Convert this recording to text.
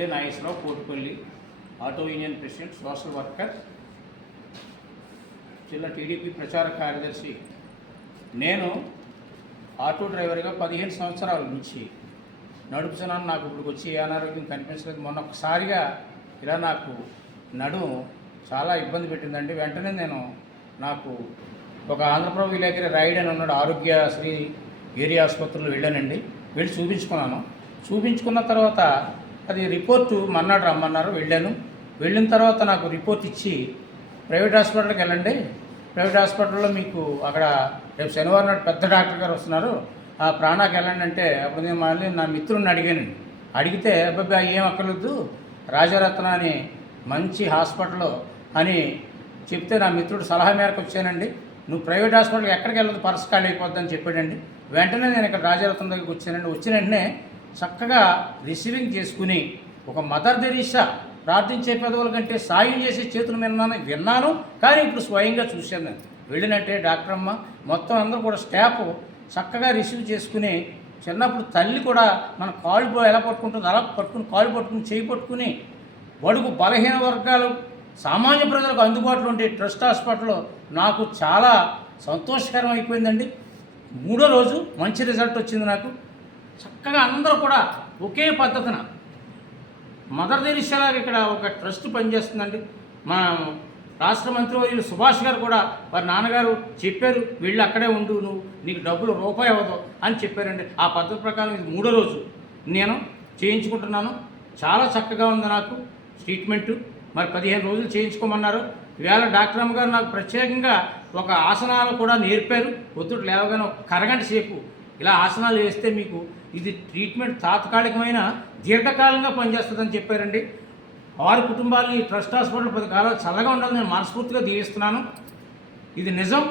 సిల్లే Nageswara Rao, Kotipalli, auto union president, social worker, జిల్లా TDP ప్రచార కార్యదర్శి. నేను ఆటో డ్రైవర్గా 15 సంవత్సరాల నుంచి నడుపుతున్నాను. నాకు ఇప్పుడు వచ్చి ఏ అనారోగ్యం కనిపించలేదు. మొన్న ఒకసారిగా ఇలా నాకు నడుము చాలా ఇబ్బంది పెట్టిందండి. వెంటనే నాకు ఒక ఆంధ్రప్రభ విలేకరి రైడ్ అని ఉన్నాడు, ఆరోగ్యశ్రీ ఏరియా ఆసుపత్రిలో వెళ్ళానండి. వెళ్ళి చూపించుకున్న తర్వాత అది రిపోర్టు మన్నాడు రమ్మన్నారు. వెళ్ళిన తర్వాత నాకు రిపోర్ట్ ఇచ్చి ప్రైవేట్ హాస్పిటల్కి వెళ్ళండి, ప్రైవేట్ హాస్పిటల్లో మీకు అక్కడ రేపు శనివారం నాడు పెద్ద డాక్టర్ గారు వస్తున్నారు, ఆ ప్రాణాకి వెళ్ళండి అంటే, అప్పుడు నేను మళ్ళీ నా మిత్రుడిని అడిగితే అబ్బాయి ఏం అక్కర్లేదు, రాజరత్న అని మంచి హాస్పిటల్ అని చెప్తే నా మిత్రుడు సలహా మేరకు వచ్చానండి. నువ్వు ప్రైవేట్ హాస్పిటల్కి ఎక్కడికి వెళ్ళదు, పర్స్ ఖాళీ అయిపోద్దని చెప్పాడండి. వెంటనే నేను ఇక్కడ రాజరత్న దగ్గరికి వచ్చానండి. వచ్చిన వెంటనే చక్కగా రిసీవింగ్ చేసుకుని ఒక మదర్ తెరీసా ప్రార్థించే పెదవుల కంటే సాయం చేసే చేతులు విన్నాను, కానీ ఇప్పుడు స్వయంగా చూశాను. నేను వెళ్ళినట్టే డాక్టర్ అమ్మ మొత్తం అందరూ కూడా స్టాఫ్ చక్కగా రిసీవ్ చేసుకుని, చిన్నప్పుడు తల్లి కూడా మన కాళ్ళు ఎలా పట్టుకుంటుందో అలా కాళ్ళు పట్టుకుని చేయి పట్టుకుని బడుగు బలహీన వర్గాలు సామాన్య ప్రజలకు అందుబాటులో ఉండే ట్రస్ట్ హాస్పిటల్లో నాకు చాలా సంతోషకరం అయిపోయిందండి. 3వ రోజు మంచి రిజల్ట్ వచ్చింది నాకు. చక్కగా అందరూ కూడా ఒకే పద్ధతిన మదర్ తెరీసాలాగా ఇక్కడ ఒక ట్రస్ట్ పనిచేస్తుందండి. మా రాష్ట్ర మంత్రివర్యులు సుభాష్ గారు కూడా వారి నాన్నగారు చెప్పారు, వెళ్ళి అక్కడే ఉండు, నీకు డబ్బులు రూపాయి అవ్వదు అని చెప్పారండి. ఆ పద్ధతి ప్రకారం ఇది 3వ రోజు నేను చేయించుకుంటున్నాను. చాలా చక్కగా ఉంది నాకు ట్రీట్మెంటు. మరి 15 రోజులు చేయించుకోమన్నారు. ఈవేళ డాక్టర్ అమ్మ గారు నాకు ప్రత్యేకంగా ఒక ఆసనాలు కూడా నేర్పారు. పొద్దుట లేవగానే ఒక అరగంట సేపు ఇలా ఆసనాలు వేస్తే మీకు ఇది ట్రీట్మెంట్ తాత్కాలికమైన దీర్ఘకాలంగా పనిచేస్తుందని చెప్పారండి. వారి కుటుంబాలు ఈ ట్రస్ట్ హాస్పిటల్ 10 కాలాలు చల్లగా ఉండాలని నేను మనస్ఫూర్తిగా దీవిస్తున్నాను. ఇది నిజం.